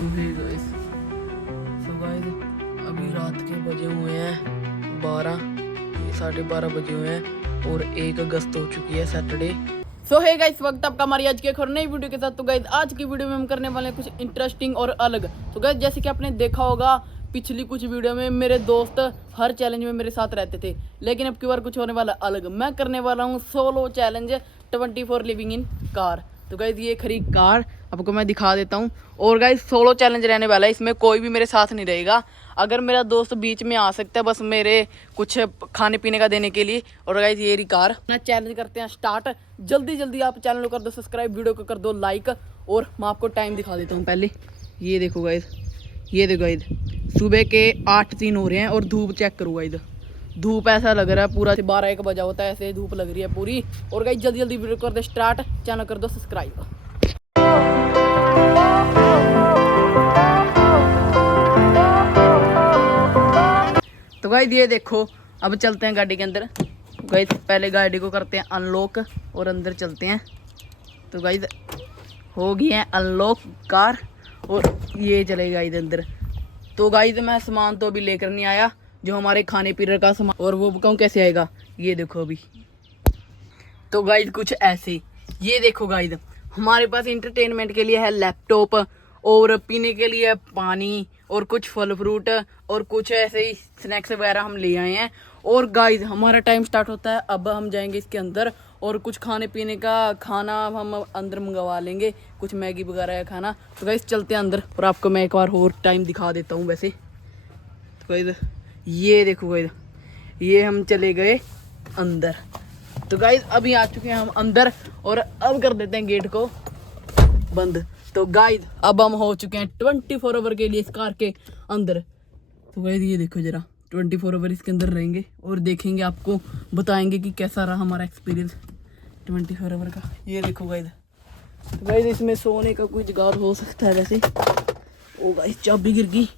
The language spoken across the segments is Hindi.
सो गाइस अभी रात के बजे हुए हैं 12, 12:30 बजे हुए हैं और 1 अगस्त हो चुकी है सैटरडे। सो है गाइस वक्त आपका हमारी आज की एक और नई वीडियो के साथ। तो गाइस आज की वीडियो में हम करने वाले हैं कुछ इंटरेस्टिंग और अलग। तो गाइस जैसे कि आपने देखा होगा पिछली कुछ वीडियो में मेरे दोस्त हर चैलेंज में मेरे साथ रहते थे, लेकिन अब की बार कुछ होने वाला अलग। मैं करने वाला हूँ solo challenge 24 living in car. तो गाइस ये खरी कार आपको मैं दिखा देता हूँ। और गाइस सोलो चैलेंज रहने वाला है, इसमें कोई भी मेरे साथ नहीं रहेगा। अगर मेरा दोस्त बीच में आ सकता है बस मेरे कुछ खाने पीने का देने के लिए। और गाइस ये रही कार, ना चैलेंज करते हैं स्टार्ट। जल्दी जल्दी आप चैनल को कर दो सब्सक्राइब, वीडियो को कर दो लाइक। और मैं आपको टाइम दिखा देता हूँ पहले। ये देखो गाइस, ये देखो गाइस सुबह के 8:03 हो रहे हैं और धूप चेक करो गाइस। धूप ऐसा लग रहा है पूरा 12-1 बजा होता है, ऐसे धूप लग रही है पूरी। और गाइस जल्दी जल्दी वीडियो कर दो स्टार्ट, चैनल कर दो सब्सक्राइब। तो गाइस ये देखो अब चलते हैं गाड़ी के अंदर। गाइस पहले गाड़ी को करते हैं अनलॉक और अंदर चलते हैं। तो गाइस हो गई है अनलॉक कार और ये चलेगा इधर अंदर। तो गाइस मैं सामान तो अभी लेकर नहीं आया, जो हमारे खाने पीने का सामान, और वो बताऊँ कैसे आएगा। ये देखो अभी तो गाइस कुछ ऐसे। ये देखो गाइस हमारे पास इंटरटेनमेंट के लिए है लैपटॉप और पीने के लिए पानी और कुछ फल फ्रूट और कुछ ऐसे ही स्नैक्स वगैरह हम ले आए हैं। और गाइस हमारा टाइम स्टार्ट होता है, अब हम जाएंगे इसके अंदर और कुछ खाने पीने का खाना हम अंदर मंगवा लेंगे, कुछ मैगी वगैरह का खाना। तो गाइस चलते हैं अंदर और आपको मैं एक बार और टाइम दिखा देता हूँ वैसे। तो गाइस ये देखो गाइस ये हम चले गए अंदर। तो गाइस अभी आ चुके हैं हम अंदर और अब कर देते हैं गेट को बंद। तो गाइस अब हम हो चुके हैं 24 आवर के लिए इस कार के अंदर। तो गाइस ये देखो जरा 24 आवर इसके अंदर रहेंगे और देखेंगे, आपको बताएंगे कि कैसा रहा हमारा एक्सपीरियंस 24 आवर का। ये देखो गाइस, तो गाइस इसमें सोने का कोई जुगाड़ हो सकता है वैसे। ओ गाइस चाबी गिर गई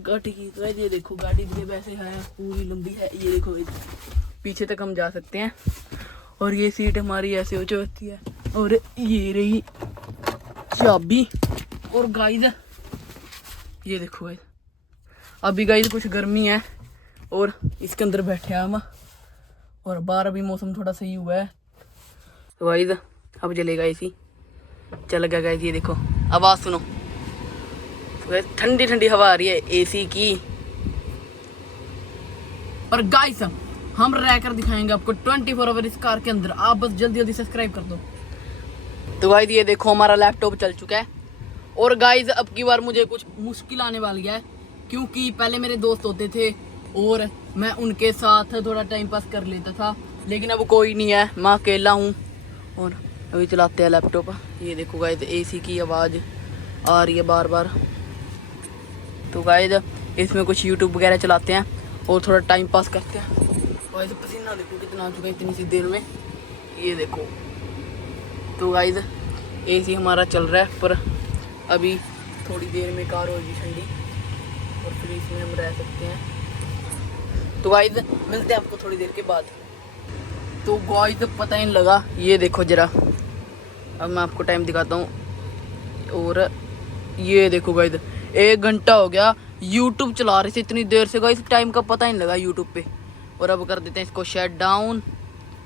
गाड़ी की। तो गाइस ये देखो गाड़ी भी वैसे है पूरी लंबी है। ये देखो पीछे तक हम जा सकते हैं और ये सीट हमारी ऐसे हो जाती है। और ये रही चाबी। और गाइस ये देखो गाइस अभी गाइस कुछ गर्मी है और इसके अंदर बैठे हैं हम और बाहर अभी मौसम थोड़ा सही हुआ है। तो गाइस अब चलेगा इसी चल गया गाइस। ये देखो आवाज़ सुनो, तो गाइस ठंडी ठंडी हवा आ रही है एसी की। और गाइस हम रह कर दिखाएंगे आपको 24 आवर इस कार के अंदर, आप बस जल्दी जल्दी सब्सक्राइब कर दो। तो गाइस ये देखो हमारा लैपटॉप चल चुका है। और गाइस अब की बार मुझे कुछ मुश्किल आने वाली है, क्योंकि पहले मेरे दोस्त होते थे और मैं उनके साथ थोड़ा टाइम पास कर लेता था, लेकिन अब कोई नहीं है, मैं अकेला हूँ और अभी चलाते हैं लैपटॉप। ये देखो गाइस एसी की आवाज़ आ रही है बार बार। तो गाइस इसमें कुछ यूट्यूब वगैरह चलाते हैं और थोड़ा टाइम पास करते हैं। गाइस पसीना देखो कितना आ चुका है इतनी सी देर में। ये देखो तो गाइस एसी हमारा चल रहा है, पर अभी थोड़ी देर में कार होगी ठंडी और फिर इसमें हम रह सकते हैं। तो गाइस मिलते हैं आपको थोड़ी देर के बाद। तो गाइस पता ही नहीं लगा, ये देखो जरा अब मैं आपको टाइम दिखाता हूँ। और ये देखो गाइस 1 घंटा हो गया यूट्यूब चला रहे थे इतनी देर से गाइस, टाइम का पता ही नहीं लगा यूट्यूब पे। और अब कर देते हैं इसको शट डाउन।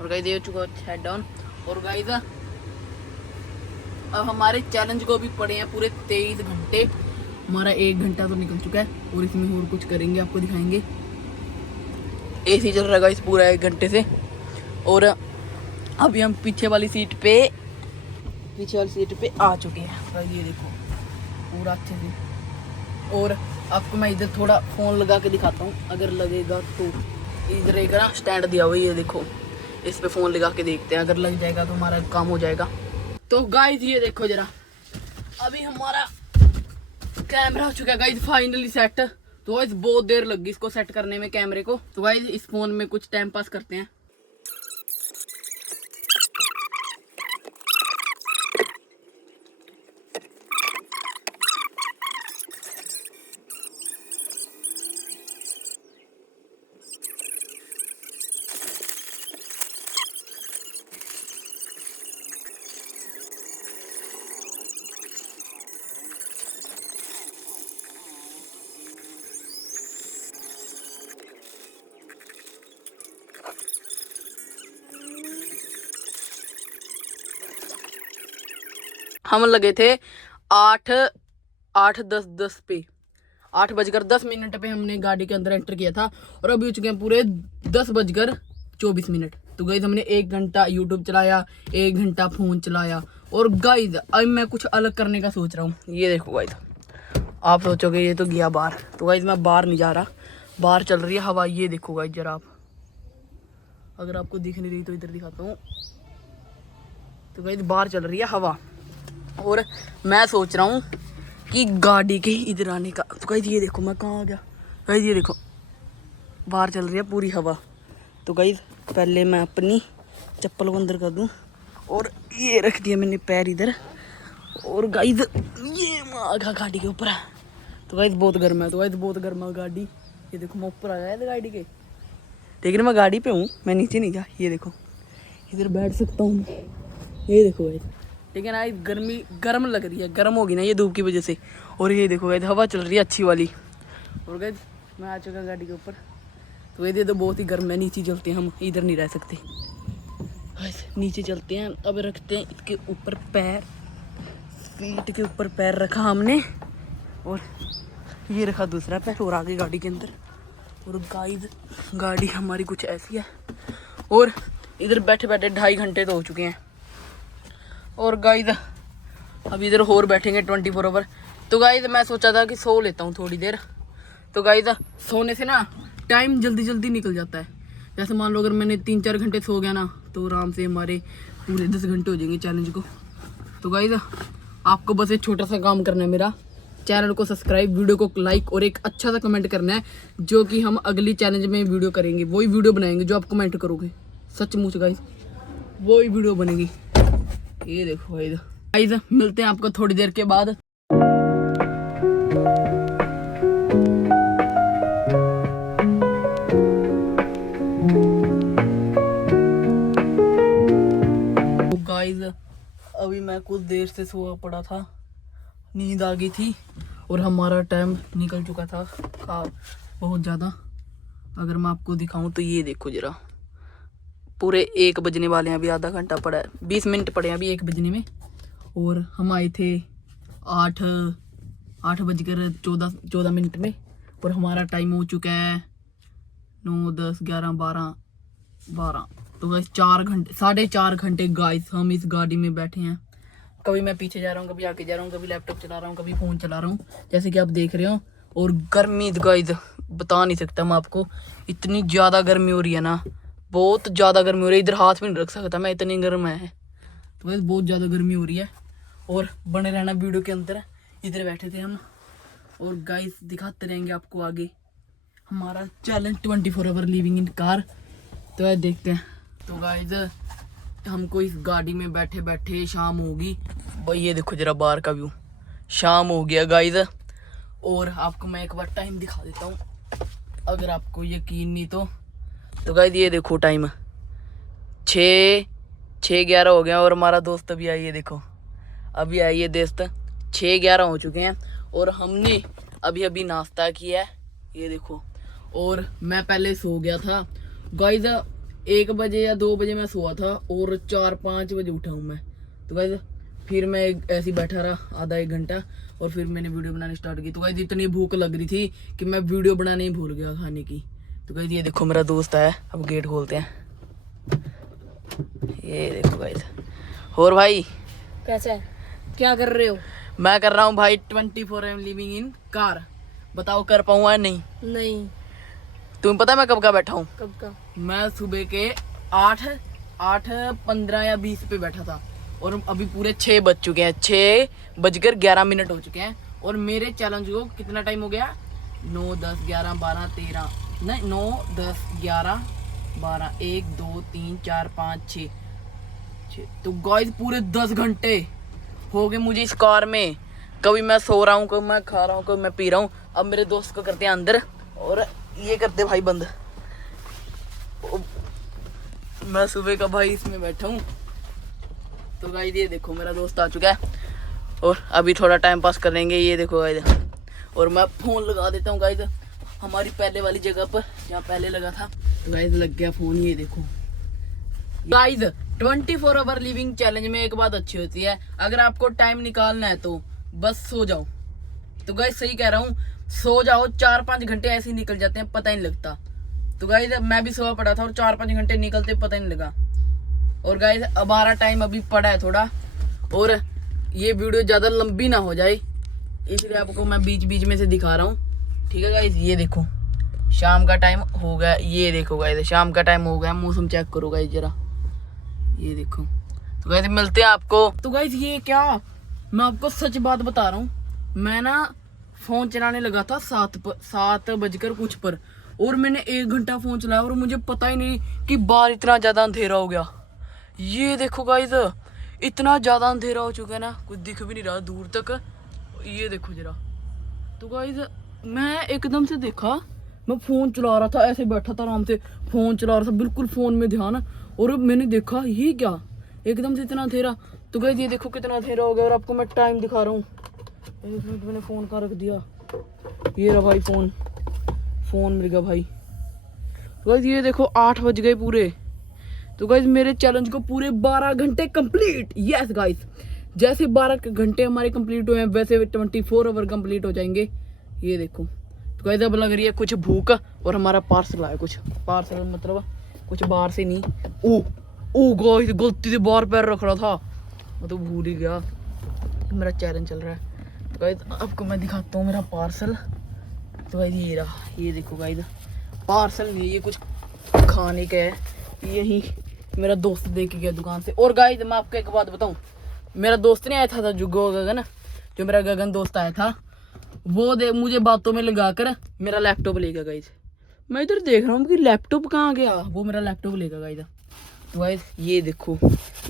और गाइस ये हो चुका है शट डाउन। और गाइस अब हमारे चैलेंज को भी पड़े हैं पूरे 23 घंटे। हमारा 1 घंटा तो निकल चुका है और इसमें और कुछ करेंगे आपको दिखाएंगे। एसी चल रहा है गाइस पूरा 1 घंटे से। और अभी हम पीछे वाली सीट पे आ चुके हैं। तो ये देखो पूरा अच्छे से। और आपको मैं इधर थोड़ा फ़ोन लगा के दिखाता हूँ, अगर लगेगा तो। इधर एक ना स्टैंड दिया हुआ है, ये देखो इस पे फ़ोन लगा के देखते हैं, अगर लग जाएगा तो हमारा काम हो जाएगा। तो गाइस ये देखो जरा अभी हमारा कैमरा हो चुका है गाइस फाइनली सेट। तो गाइस बहुत देर लग गई इसको सेट करने में कैमरे को। तो गाइस इस फोन में कुछ टाइम पास करते हैं। हम लगे थे 8:10 पे, 8:10 पे हमने गाड़ी के अंदर एंटर किया था और अभी हो चुके हैं पूरे 10:24। तो गाइज हमने 1 घंटा यूट्यूब चलाया, 1 घंटा फोन चलाया। और गाइज अब मैं कुछ अलग करने का सोच रहा हूँ। ये देखो गाइज, आप सोचोगे ये तो गया बाहर, तो गाइज मैं बाहर नहीं जा रहा, बाहर चल रही है हवा। ये देखो गाइज जरा आप, अगर आपको दिख नहीं रही तो इधर दिखाता हूँ। तो गाइज बाहर चल रही है हवा और मैं सोच रहा हूँ कि गाड़ी के इधर आने का। तो गाइज ये देखो मैं कहाँ आ गया। गाइज ये देखो बाहर चल रही है पूरी हवा। तो गाइज पहले मैं अपनी चप्पल को अंदर कर दूँ और ये रख दिया मैंने पैर इधर। और गाइज ये मैं गाड़ी के ऊपर है। तो गाइज बहुत गर्म है, तो गाइज बहुत गर्म है गाड़ी। ये देखो मैं ऊपर आया है गाड़ी के, लेकिन मैं गाड़ी पे हूँ, मैं नीचे नहीं गया। ये देखो इधर बैठ सकता हूँ, ये देखो गाइज। लेकिन आज गर्मी गर्म लग रही है, गर्म होगी ना ये धूप की वजह से। और ये देखो गाइज हवा चल रही है अच्छी वाली। और गाइज मैं आ चुका गाड़ी के ऊपर। तो ये तो बहुत ही गर्म है, नीचे चलते हैं, हम इधर नहीं रह सकते। नीचे चलते हैं, अब रखते हैं इसके ऊपर पैर, सीट के ऊपर पैर रखा हमने और ये रखा दूसरा पैर और आगे गाड़ी के अंदर। और गाइज गाड़ी हमारी कुछ ऐसी है। और इधर बैठे बैठे 2.5 घंटे तो हो चुके हैं। और गाइज अब इधर और बैठेंगे 24 आवर। तो गाइज मैं सोचा था कि सो लेता हूँ थोड़ी देर। तो गाइज सोने से ना टाइम जल्दी जल्दी निकल जाता है। जैसे मान लो अगर मैंने 3-4 घंटे सो गया ना तो आराम से हमारे पूरे 10 घंटे हो जाएंगे चैलेंज को। तो गाइज आपको बस एक छोटा सा काम करना है, मेरा चैनल को सब्सक्राइब, वीडियो को लाइक और एक अच्छा सा कमेंट करना है, जो कि हम अगली चैलेंज में वीडियो करेंगे। वही वीडियो बनाएंगे जो आप कमेंट करोगे, सचमुच गाइज वही वीडियो बनेगी। ये देखो गाइज मिलते हैं आपको थोड़ी देर के बाद। गाइज अभी मैं कुछ देर से सोया पड़ा था, नींद आ गई थी और हमारा टाइम निकल चुका था बहुत ज़्यादा। अगर मैं आपको दिखाऊं तो ये देखो जरा, पूरे 1 बजने वाले हैं, अभी आधा घंटा पड़ा है, 20 मिनट पड़े हैं अभी 1 बजने में। और हम आए थे 8:14 में और हमारा टाइम हो चुका है 9, 10, 11, 12। तो बस 4 घंटे, 4.5 घंटे गाइस हम इस गाड़ी में बैठे हैं। कभी मैं पीछे जा रहा हूँ, कभी आगे जा रहा हूँ, कभी लैपटॉप चला रहा हूँ, कभी फ़ोन चला रहा हूँ, जैसे कि आप देख रहे हो। और गर्मी गाइस बता नहीं सकता मैं आपको, इतनी ज़्यादा गर्मी हो रही है ना, बहुत ज़्यादा गर्मी हो रही है। इधर हाथ भी नहीं रख सकता मैं, इतनी गर्म है। तो बस बहुत ज़्यादा गर्मी हो रही है। और बने रहना वीडियो के अंदर। इधर बैठे थे हम और गाइस दिखाते रहेंगे आपको आगे हमारा challenge 24 hour living in car. तो यार देखते हैं। तो गाइस हमको इस गाड़ी में बैठे बैठे शाम होगी भाई। ये देखो जरा बाहर का व्यू, शाम हो गया गाइस। और आपको मैं एक बार टाइम दिखा देता हूँ अगर आपको यकीन नहीं तो। गाइस ये देखो टाइम 6:11 हो गया और हमारा दोस्त अभी आई है, देखो अभी आई है दोस्त, 6:11 हो चुके हैं और हमने अभी अभी नाश्ता किया है, ये देखो। और मैं पहले सो गया था गाइस, 1 बजे या 2 बजे मैं सोया था और 4-5 बजे उठा हूँ मैं। तो गाइस फिर मैं ऐसे ही बैठा रहा आधा 1 घंटा और फिर मैंने वीडियो बनानी स्टार्ट की। तो गाइस इतनी भूख लग रही थी कि मैं वीडियो बनाने ही भूल गया खाने की। तो गाइस ये देखो मेरा दोस्त आया, अब गेट खोलते हैं। ये देखो गाइस। और भाई कैसे क्या कर रहे हो? मैं कर रहा हूँ भाई 24 आवर लिविंग इन कार। बताओ कर पाऊंगा नहीं? नहीं। तुम्हें पता है मैं कब का बैठा हूँ? कब का? मैं सुबह के 8:15 या 20 पे बैठा था और अभी पूरे 6 बज चुके हैं, 6:11 हो चुके हैं। और मेरे चैलेंज को कितना टाइम हो गया? 9, 10, 11, 12, 13 नहीं 9, 10, 11, 12, 1, 2, 3, 4, 5, 6। तो गाइस पूरे 10 घंटे हो गए मुझे इस कार में। कभी मैं सो रहा हूँ, कभी मैं खा रहा हूँ, कभी मैं पी रहा हूँ। अब मेरे दोस्त को करते हैं अंदर और ये करते भाई बंद। मैं सुबह का भाई इसमें बैठा हूँ। तो गाइस ये देखो मेरा दोस्त आ चुका है और अभी थोड़ा टाइम पास करेंगे। ये देखो गाइस, और मैं फ़ोन लगा देता हूँ गाइस हमारी पहले वाली जगह पर जहाँ पहले लगा था। तो गाइस लग गया फ़ोन, ये देखो गाइस 24 आवर लिविंग चैलेंज में एक बात अच्छी होती है, अगर आपको टाइम निकालना है तो बस सो जाओ। तो गाइस सही कह रहा हूँ, सो जाओ। 4-5 घंटे ऐसे ही निकल जाते हैं, पता ही नहीं लगता। तो गाइस मैं भी सोया पड़ा था और 4-5 घंटे निकलते पता ही नहीं लगा। और गाइस हमारा टाइम अभी पड़ा है थोड़ा, और ये वीडियो ज़्यादा लंबी ना हो जाए इसलिए आपको मैं बीच बीच में से दिखा रहा हूँ। ठीक है गाइस, ये देखो शाम का टाइम हो गया। ये देखो गाइस शाम का टाइम हो गया, मौसम चेक करो गाइस जरा, ये देखो। तो गाइस मिलते हैं आपको। तो गाइस ये क्या, मैं आपको सच बात बता रहा हूँ, मैं ना फोन चलाने लगा था 7 बजकर कुछ पर, और मैंने 1 घंटा फोन चलाया और मुझे पता ही नहीं कि बाहर इतना ज्यादा अंधेरा हो गया। ये देखो गाइस इतना ज्यादा अंधेरा हो चुका है ना, कुछ दिख भी नहीं रहा दूर तक। ये देखो जरा। तो गाइस मैं एकदम से देखा, मैं फोन चला रहा था, ऐसे बैठा था आराम से फोन चला रहा था, बिल्कुल फोन में ध्यान, और मैंने देखा ये क्या, एकदम से इतना अंधेरा। तो गाइस ये देखो कितना अंधेरा हो गया, और आपको मैं टाइम दिखा रहा हूँ। 1 मिनट, मैंने फोन कहाँ रख दिया, ये रहा भाई फोन मिल गया भाई। तो गाइस ये देखो 8 बज गए पूरे। तो गाइस मेरे चैलेंज को पूरे 12 घंटे कंप्लीट। यस गाइस, जैसे 12 घंटे हमारे कंप्लीट हुए हैं वैसे 24 आवर कंप्लीट हो जाएंगे। ये देखो। तो गाइस अब लग रही है कुछ भूख, और हमारा पार्सल आया, कुछ पार्सल मतलब कुछ बाहर से नहीं। ओ गाइस गलती से बाहर पैर रख रहा था, मैं तो भूल ही गया। मेरा चैलेंज चल रहा है। तो गाइस आपको मैं दिखाता हूँ मेरा पार्सल। तो गाइस ये रहा, ये देखो गाइस पार्सल नहीं, ये कुछ खाने का है, यही मेरा दोस्त दे के गया दुकान से। और गाइस मैं आपको एक बात बताऊं, मेरा दोस्त नहीं आया था जुगो गगन, जो मेरा गगन दोस्त आया था, वो मुझे बातों में लगाकर मेरा लैपटॉप ले गया गाइस। मैं इधर देख रहा हूँ कि लैपटॉप कहाँ गया, वो मेरा लैपटॉप ले गया गाइस। तो गाइस ये देखो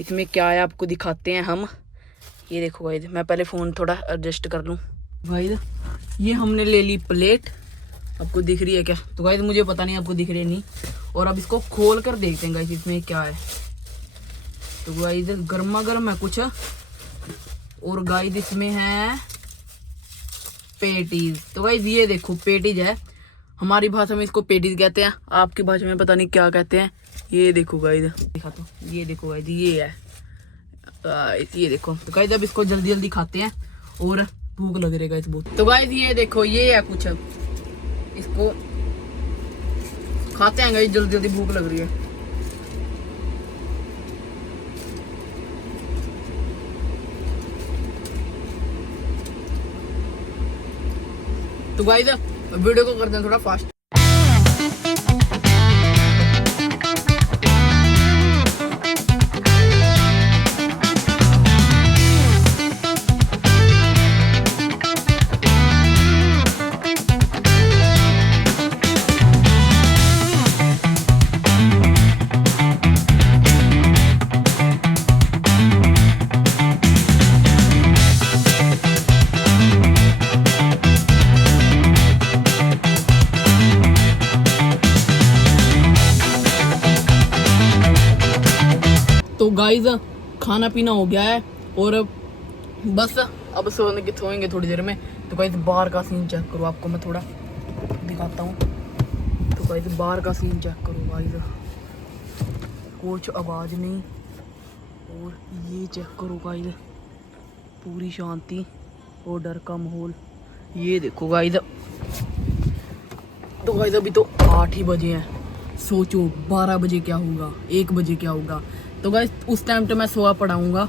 इसमें क्या है, आपको दिखाते हैं हम। ये देखो गाइस, मैं पहले फ़ोन थोड़ा एडजस्ट कर लूँ। गाइस ये हमने ले ली प्लेट, आपको दिख रही है क्या? तो गाइस मुझे पता नहीं आपको दिख रही है नहीं। और अब इसको खोल कर देखते हैं गाइस इसमें क्या है। तो गाइस गर्मा गर्म है कुछ, और गाइस इसमें है पेटीज। तो गाइस ये देखो पेटीज है, हमारी भाषा में इसको पेटीज कहते हैं, आपकी भाषा में पता नहीं क्या कहते हैं। ये देखो गाइस, दिखा तो, ये देखो गाइस ये है, ये देखो। तो गाइस अब इसको जल्दी जल्दी खाते हैं, और भूख लग रही है गाइस बहुत। तो गाइस ये देखो ये है कुछ, इसको खाते हैं गाइस, जल्दी जल्दी भूख लग रही है। तो गाइस वीडियो को करते हैं थोड़ा फास्ट। तो गाइस खाना पीना हो गया है, और बस अब सोएंगे थोड़ी देर में। तो गाइस बाहर का सीन चेक करो, आपको मैं थोड़ा दिखाता हूँ। तो गाइस बाहर का सीन चेक करो गाइस, कुछ आवाज़ नहीं, और ये चेक करो गाइस पूरी शांति और डर का माहौल। ये देखो गाइस। तो गाइस अभी तो 8 ही बजे हैं, सोचो 12 बजे क्या होगा, 1 बजे क्या होगा। तो गाइस उस टाइम तो मैं सोया पड़ाऊंगा।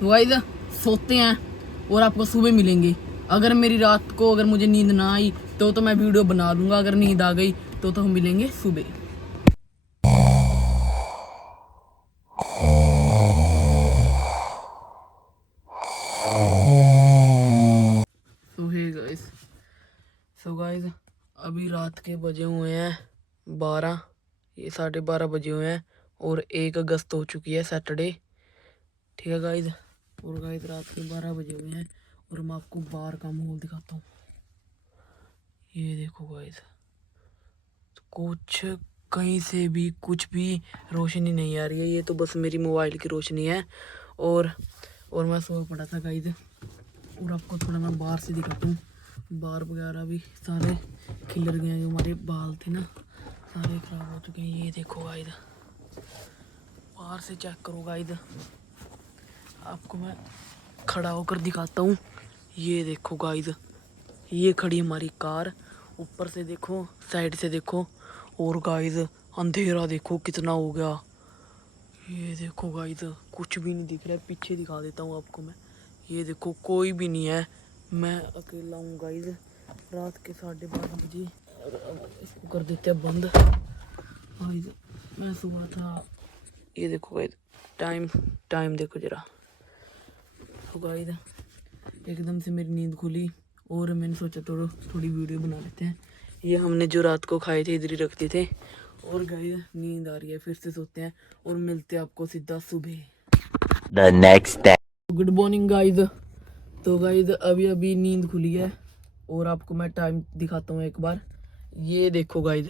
तो गाइस सोते हैं और आपको सुबह मिलेंगे। अगर मेरी रात को अगर मुझे नींद ना आई तो मैं वीडियो बना दूंगा, अगर नींद आ गई तो हम मिलेंगे सुबह। सो गाइस अभी रात के बजे हुए हैं 12, ये 12:30 बजे हुए हैं, और 1 अगस्त हो चुकी है सैटरडे। ठीक है गाइस, और गाइस रात के 12 बजे हुए हैं, और मैं आपको बाहर का माहौल दिखाता हूँ। ये देखो गाइस, कुछ कहीं से भी कुछ भी रोशनी नहीं आ रही है, ये तो बस मेरी मोबाइल की रोशनी है। और मैं सो पड़ा था गाइस, और आपको थोड़ा मैं बाहर से दिखाता हूँ। बाल वगैरह भी सारे खिलर गए हैं, जो हमारे बाल थे ना सारे खराब हो चुके हैं। ये देखो गाइस, बाहर से चेक करो गाइस, आपको मैं खड़ा होकर दिखाता हूँ। ये देखो गाइस, ये खड़ी हमारी कार। ऊपर से देखो, साइड से देखो, और गाइस अंधेरा देखो कितना हो गया। ये देखो गाइस, कुछ भी नहीं दिख रहा है। पीछे दिखा देता हूँ आपको मैं। ये देखो कोई भी नहीं है, मैं अकेला हूँ गाइस। रात के 12:30 बजे। इसको कर देते हैं बंद गाइस। मैं सुबह था। ये देखो गाइस, टाइम देखो जरा। तो गाइस एकदम से मेरी नींद खुली और मैंने सोचा थोड़ी वीडियो बना लेते हैं। ये हमने जो रात को खाए थे इधर ही रख दिए थे। और गाइस नींद आ रही है, फिर से सोते हैं और मिलते हैं आपको सीधा सुबह the next day. Good morning guys. तो गाइस अभी अभी नींद खुली है और आपको मैं टाइम दिखाता हूँ एक बार। ये देखो गाइस,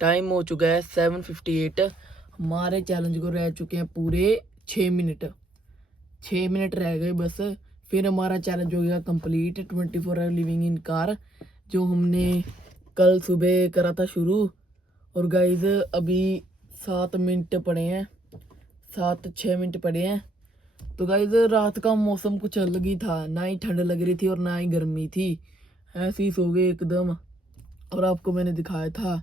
टाइम हो चुका है 7:58। हमारे चैलेंज को रह चुके हैं पूरे 6 मिनट। 6 मिनट रह गए बस, फिर हमारा चैलेंज हो गया complete. 24 hour living in car, जो हमने कल सुबह करा था शुरू। और गाइस अभी 7 मिनट पड़े हैं, 7-6 मिनट पड़े हैं। तो गाइस रात का मौसम कुछ अलग ही था, ना ही ठंड लग रही थी और ना ही गर्मी थी। ऐसे ही सो गए एकदम। और आपको मैंने दिखाया था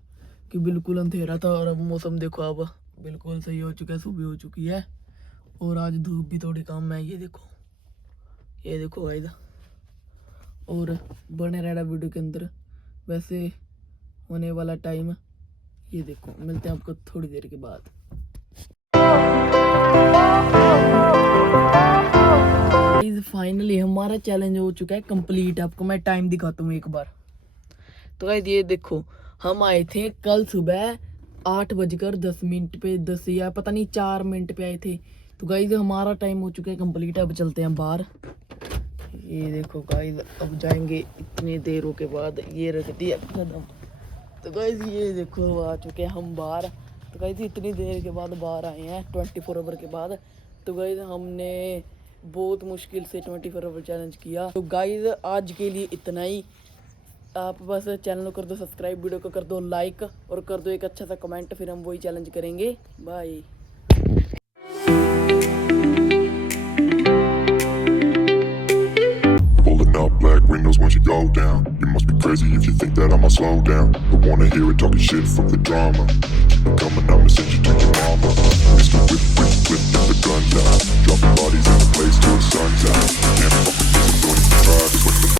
कि बिल्कुल अंधेरा था। और अब मौसम देखो, अब बिल्कुल सही हो चुका है, सुबह हो चुकी है। और आज धूप भी थोड़ी कम है। ये देखो गाइस। और बने रहना वीडियो के अंदर। वैसे होने वाला टाइम ये देखो, मिलते हैं आपको थोड़ी देर के बाद। फाइनली हमारा चैलेंज हो चुका है कंप्लीट। आपको मैं टाइम दिखाता हूँ एक बार। तो गाइस ये देखो, हम आए थे कल सुबह 8:10 पे, 10 या पता नहीं 4 मिनट पे आए थे। तो गाइस हमारा टाइम हो चुका है कंप्लीट। अब चलते हैं बाहर। ये देखो गाइस, अब जाएंगे इतने देरों के बाद। ये रख दिया कदम। तो गाइस ये देखो आ चुके हैं हम बाहर। तो गाइस इतनी देर के बाद बाहर आए हैं, 24 आवर के बाद। तो गाइस हमने बहुत मुश्किल से 24 आवर चैलेंज किया। तो गाइस आज के लिए इतना ही। आप बस चैनल को कर दो सब्सक्राइब, वीडियो को कर दो लाइक और कर दो एक अच्छा सा कमेंट, फिर हम वही चैलेंज करेंगे। Bye. Pulling up black windows once you go down. You must be crazy if you think that I'ma slow down. Don't wanna hear it talking shit, fuck the drama. Keep it coming, I'ma send you to your mama. Mr. Whip, get the guns out. Dropping bodies in the place till the sun's out. Can't fuck with this, I'm going to try. This